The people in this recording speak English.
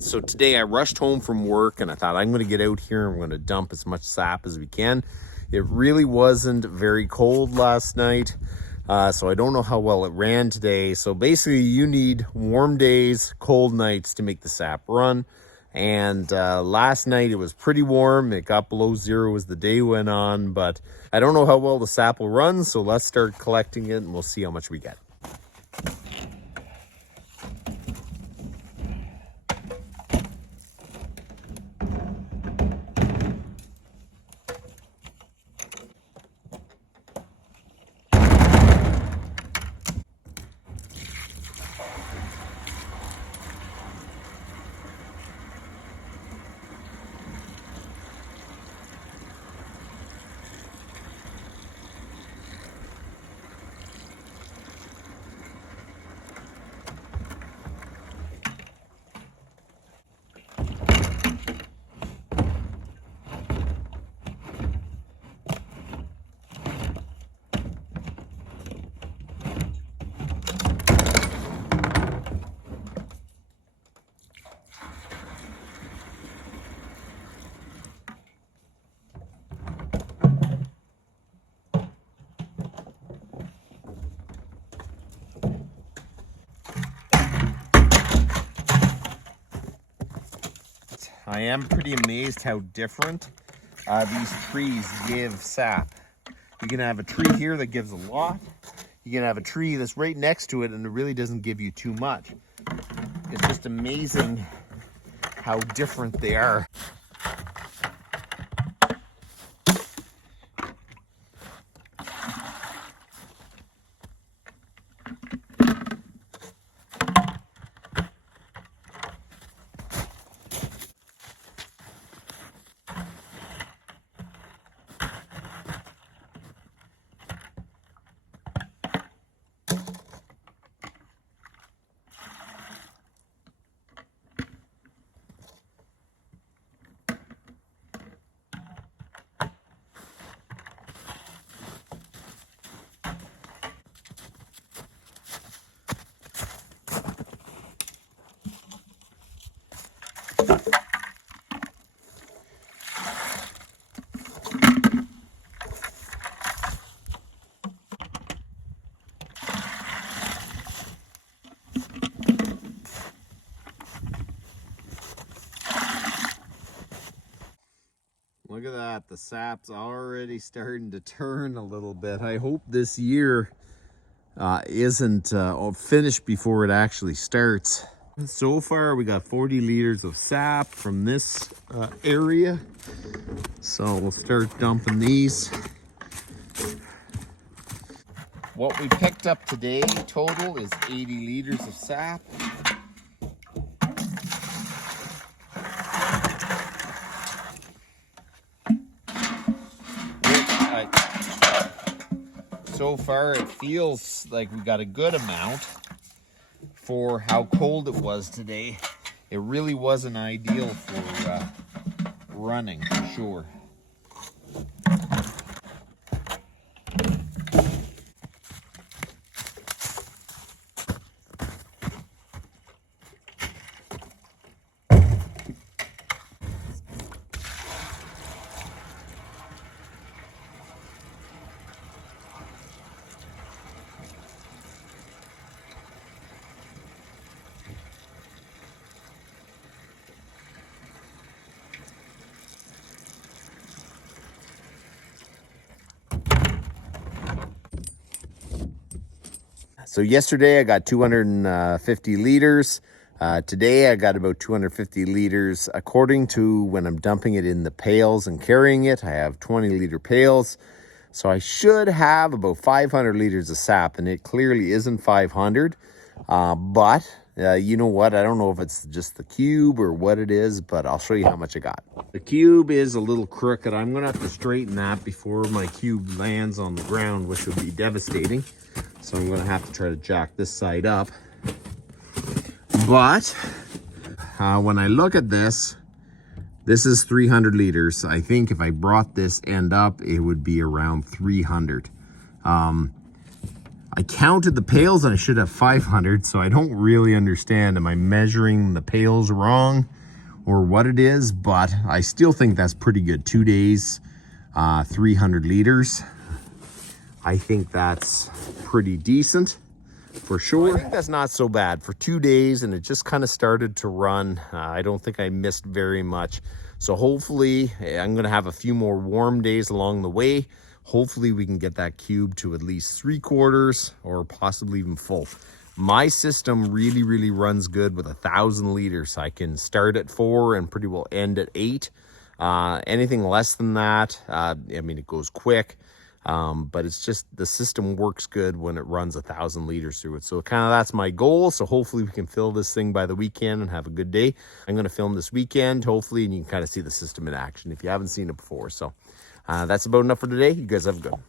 So today I rushed home from work and I thought I'm going to get out here and we're going to dump as much sap as we can. It really wasn't very cold last night, so I don't know how well it ran today. So basically you need warm days, cold nights to make the sap run. And last night it was pretty warm. It got below zero as the day went on, but I don't know how well the sap will run. So let's start collecting it and we'll see how much we get. I am pretty amazed how different these trees give sap. You can have a tree here that gives a lot. You can have a tree that's right next to it and it really doesn't give you too much. It's just amazing how different they are. Look at that, the sap's already starting to turn a little bit. I hope this year isn't finished before it actually starts. So far we got 40 liters of sap from this area. So we'll start dumping these. What we picked up today total is 80 liters of sap. So far it feels like we got a good amount for how cold it was today. It really wasn't ideal for running, for sure. So yesterday I got 250 liters. Today I got about 250 liters. According to when I'm dumping it in the pails and carrying it, I have 20-liter pails. So I should have about 500 liters of sap, and it clearly isn't 500. But you know what? I don't know if it's just the cube or what it is, but I'll show you how much I got. The cube is a little crooked. I'm going to have to straighten that before my cube lands on the ground, which would be devastating. So I'm going to have to try to jack this side up. But when I look at this, this is 300 liters. I think if I brought this end up, it would be around 300. I counted the pails and I should have 500, so I don't really understand. Am I measuring the pails wrong or what it is? But I still think that's pretty good. 2 days, 300 liters. I think that's pretty decent for sure. I think that's not so bad for 2 days, and it just kind of started to run. I don't think I missed very much. So hopefully I'm going to have a few more warm days along the way. Hopefully we can get that cube to at least 3/4 or possibly even full. My system really runs good with 1,000 liters. I can start at 4 and pretty well end at 8. Anything less than that, I mean, it goes quick. But it's just the system works good when it runs 1,000 liters through it. So kind of that's my goal. So hopefully we can fill this thing by the weekend and have a good day. I'm going to film this weekend, hopefully, and you can kind of see the system in action if you haven't seen it before. So that's about enough for today. You guys have a good one.